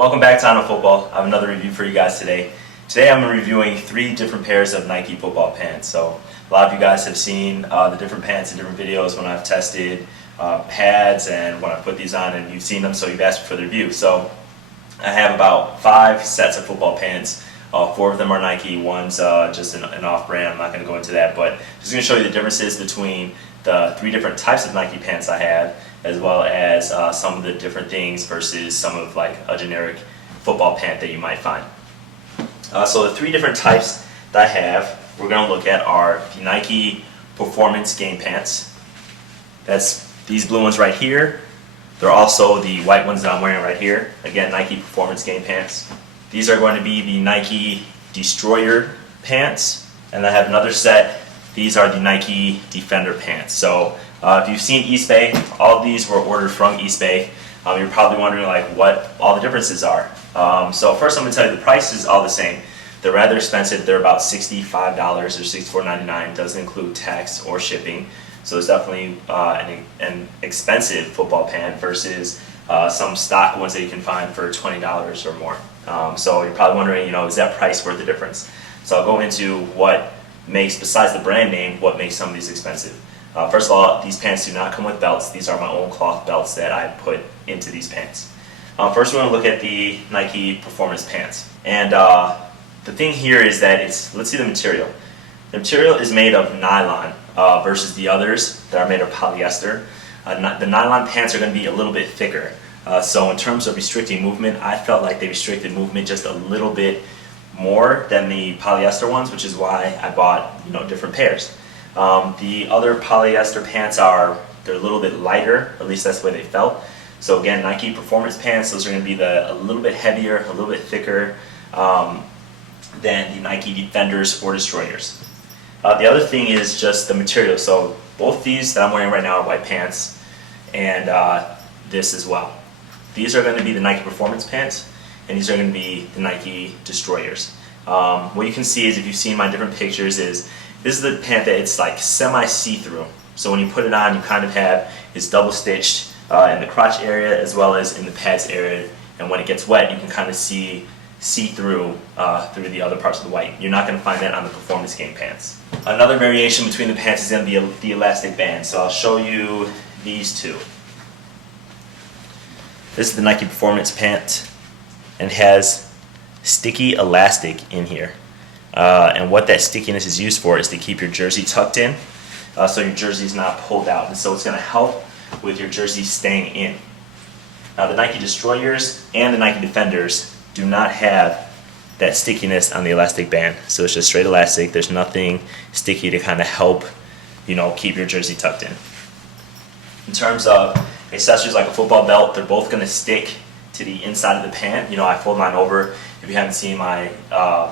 Welcome back to On Football. I have another review for you guys today. Today I'm reviewing 3 different pairs of Nike football pants. So a lot of you guys have seen the different pants in different videos when I've tested pads and when I put these on, and you've seen them, so you've asked for the review. So I have about 5 sets of football pants. 4 of them are Nike, one's just an off-brand. I'm not going to go into that, but just going to show you the differences between the 3 different types of Nike pants I have, as well as some of the different things versus some of like a generic football pant that you might find. So the 3 different types that I have, we're going to look at are the Nike Performance Game Pants. That's these blue ones right here. They're also the white ones that I'm wearing right here. Again, Nike Performance Game Pants. These are going to be the Nike Destroyer pants, and I have another set. These are the Nike Defender pants. So if you've seen Eastbay, all of these were ordered from Eastbay. You're probably wondering like what all the differences are. So first I'm going to tell you the price is all the same. They're rather expensive. They're about $65 or $64.99. Doesn't include tax or shipping. So it's definitely an expensive football pant versus some stock ones that you can find for $20 or more. So you're probably wondering, is that price worth the difference? So I'll go into what makes, besides the brand name, what makes some of these expensive. First of all, these pants do not come with belts. These are my own cloth belts that I put into these pants. First we're going to look at the Nike Performance Pants. And the thing here is that let's see the material. The material is made of nylon versus the others that are made of polyester. The nylon pants are going to be a little bit thicker. So in terms of restricting movement, I felt like they restricted movement just a little bit more than the polyester ones, which is why I bought different pairs. The other polyester pants they're a little bit lighter, at least that's the way they felt. So again, Nike Performance Pants, those are going to be a little bit heavier, a little bit thicker than the Nike Defenders or Destroyers. The other thing is just the material. So both these that I'm wearing right now are white pants, and this as well. These are going to be the Nike Performance Pants, and these are going to be the Nike Destroyers. What you can see is, if you've seen my different pictures, is this is the pant that it's like semi-see-through. So when you put it on, you kind of have it's double stitched in the crotch area as well as in the pads area, and when it gets wet, you can kind of see through through the other parts of the white. You're not going to find that on the Performance Game Pants. Another variation between the pants is going to be the elastic band. So I'll show you these 2. This is the Nike Performance Pant, and has sticky elastic in here. And what that stickiness is used for is to keep your jersey tucked in, so your jersey is not pulled out. And so it's going to help with your jersey staying in. Now the Nike Destroyers and the Nike Defenders do not have that stickiness on the elastic band. So it's just straight elastic. There's nothing sticky to kind of help, keep your jersey tucked in. In terms of accessories like a football belt, they're both going to stick to the inside of the pant. I fold mine over. If you haven't seen my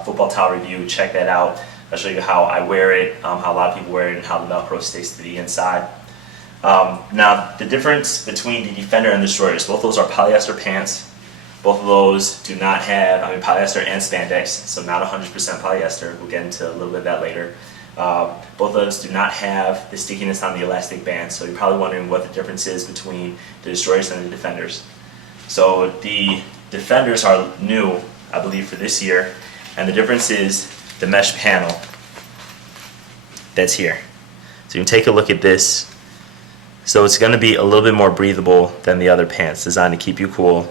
football towel review, check that out. I'll show you how I wear it, how a lot of people wear it, and how the Velcro sticks to the inside. Now, the difference between the Defender and the Destroyers, both those are polyester pants. Both of those do not have, polyester and spandex, so not 100% polyester. We'll get into a little bit of that later. Both of those do not have the stickiness on the elastic band, so you're probably wondering what the difference is between the Destroyers and the Defenders. So the Defenders are new, I believe, for this year, and the difference is the mesh panel that's here. So you can take a look at this. So it's going to be a little bit more breathable than the other pants, designed to keep you cool.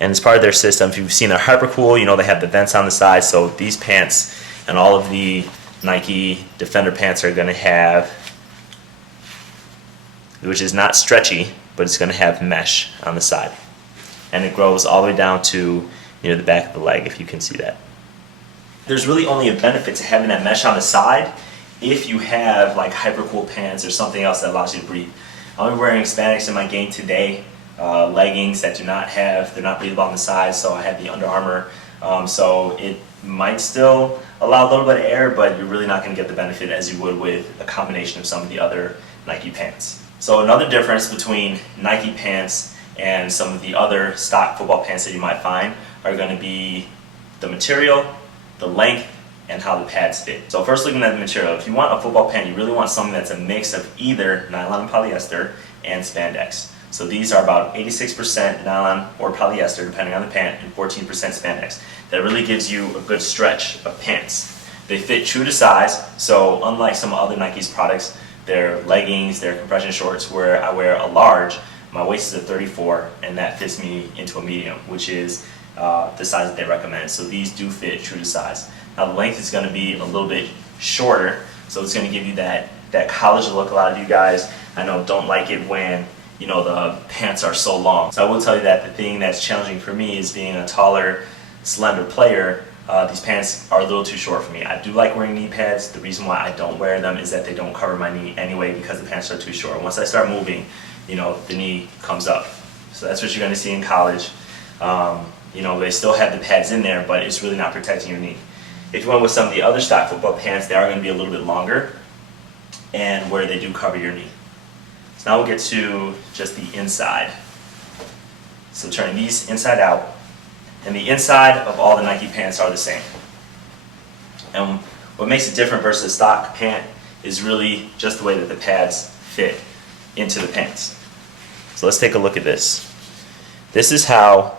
And as part of their system, if you've seen their Hypercool, they have the vents on the side. So these pants and all of the Nike Defender pants are going to have, which is not stretchy, but it's going to have mesh on the side. And it grows all the way down to the back of the leg, if you can see that. There's really only a benefit to having that mesh on the side if you have like Hypercool pants or something else that allows you to breathe. I'm wearing spandex in my game today, leggings that they're not breathable on the side, so I have the Under Armour. So it might still allow a little bit of air, but you're really not going to get the benefit as you would with a combination of some of the other Nike pants. So another difference between Nike pants and some of the other stock football pants that you might find are going to be the material, the length, and how the pads fit. So first, looking at the material, if you want a football pant, you really want something that's a mix of either nylon and polyester and spandex. So these are about 86% nylon or polyester, depending on the pant, and 14% spandex. That really gives you a good stretch of pants. They fit true to size, so unlike some other Nike's products, their leggings, their compression shorts, where I wear a large, my waist is a 34, and that fits me into a medium, which is the size that they recommend. So these do fit true to size. Now the length is going to be a little bit shorter, so it's going to give you that college look. A lot of you guys, I know, don't like it when the pants are so long. So I will tell you that the thing that's challenging for me is being a taller, slender player. These pants are a little too short for me. I do like wearing knee pads. The reason why I don't wear them is that they don't cover my knee anyway because the pants are too short. Once I start moving, the knee comes up. So that's what you're going to see in college. They still have the pads in there, but it's really not protecting your knee. If you went with some of the other stock football pants, they are going to be a little bit longer and where they do cover your knee. So now we'll get to just the inside. So turning these inside out, and the inside of all the Nike pants are the same. And what makes it different versus a stock pant is really just the way that the pads fit into the pants. So let's take a look at this. This is how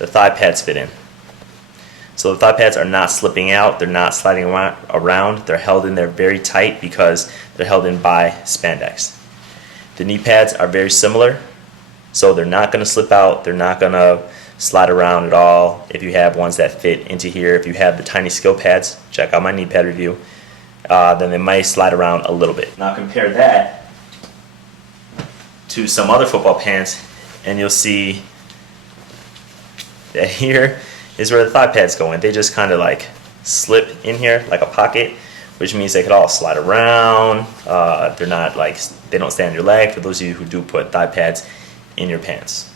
the thigh pads fit in. So the thigh pads are not slipping out, they're not sliding around, they're held in there very tight because they're held in by spandex. The knee pads are very similar, so they're not going to slip out, they're not going to slide around at all. If you have ones that fit into here, if you have the tiny skill pads, check out my knee pad review, then they might slide around a little bit. Now compare that to some other football pants, and you'll see that here is where the thigh pads go in. They just kind of like slip in here like a pocket, which means they could all slide around. They're not like, they don't stay on your leg, for those of you who do put thigh pads in your pants.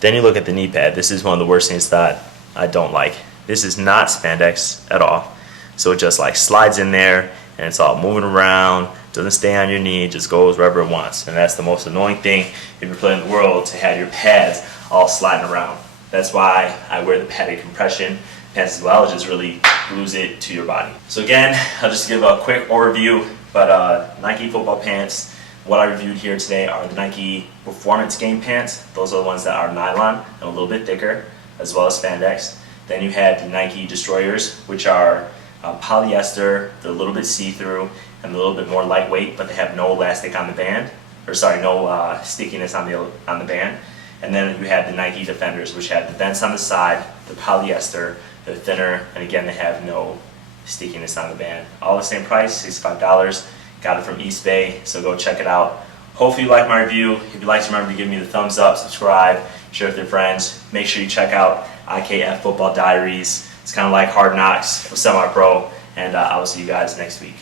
Then you look at the knee pad. This is one of the worst things that I don't like. This is not spandex at all. So it just like slides in there and it's all moving around, doesn't stay on your knee, it just goes wherever it wants. And that's the most annoying thing if you're playing in the world, to have your pads all sliding around. That's why I wear the padded compression pants as well. It just really glues it to your body. So again, I'll just give a quick overview, but Nike football pants, what I reviewed here today are the Nike Performance Game pants. Those are the ones that are nylon and a little bit thicker, as well as spandex. Then you have the Nike Destroyers, which are polyester. They're a little bit see-through and a little bit more lightweight, but they have no elastic on the band, or sorry, no stickiness on the band. And then you have the Nike Defenders, which have the vents on the side, the polyester, they're thinner, and again they have no stickiness on the band. All the same price, $65. Got it from East Bay, so go check it out. Hopefully you like my review. If you like, remember to give me the thumbs up, subscribe, share with your friends. Make sure you check out IKF Football Diaries. It's kind of like Hard Knocks with Semi-Pro, and I will see you guys next week.